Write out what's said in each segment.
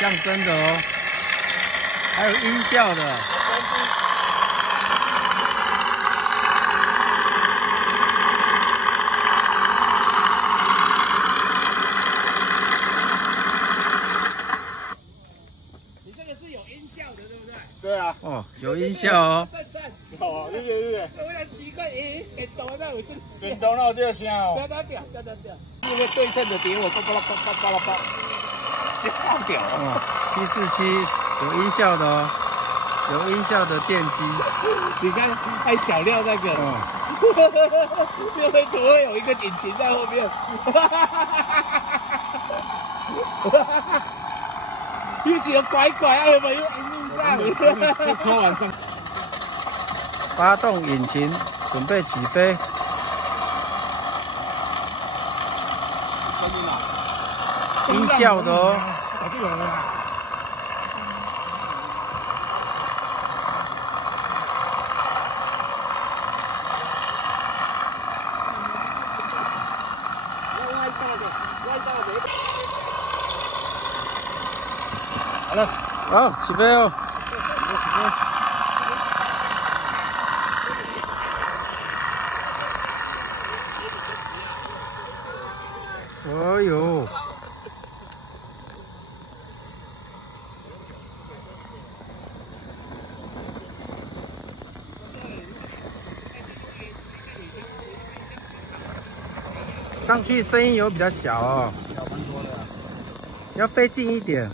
像真的哦，还有音效的。你这个是有音效的，对不对？对啊。哦，有音效哦。有啊，对对对。我有奇怪，电动那有这个。电动那有这个声哦。掉掉掉掉掉掉。因为对称的点我叭叭啦叭叭叭啦叭。好屌哦！P47有音效的哦，有音效的电机。你看，还小料那个。哦。因为总会有一个引擎在后面。一起拐拐啊，有没有？这搓完上。发动引擎，准备起飞。音效的哦。早就有了啦。好了，好，起飞哦。哎呦！上去声音有比较小哦，小蛮多的，要飞近一点。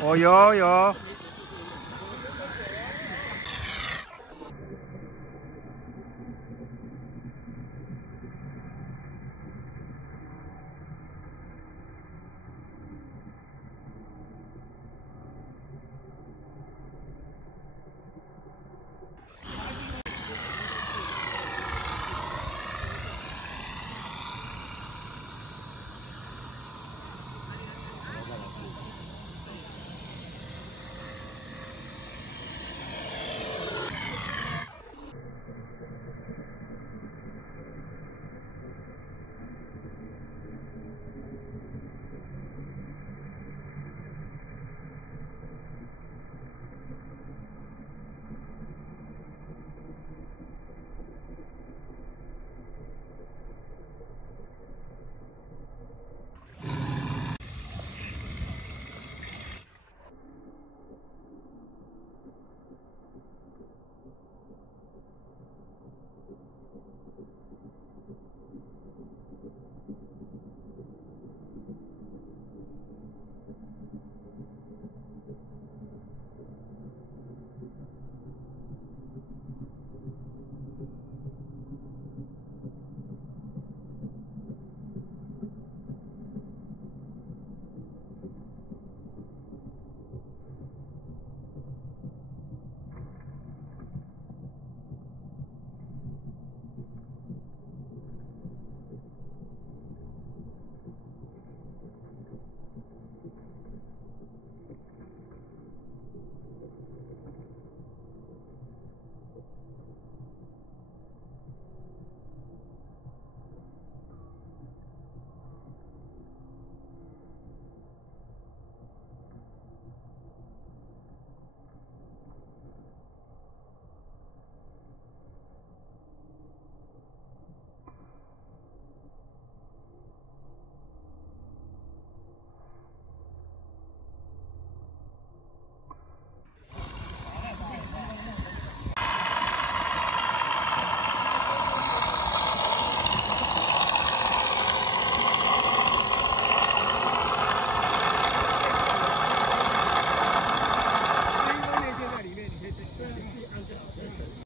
哦，有。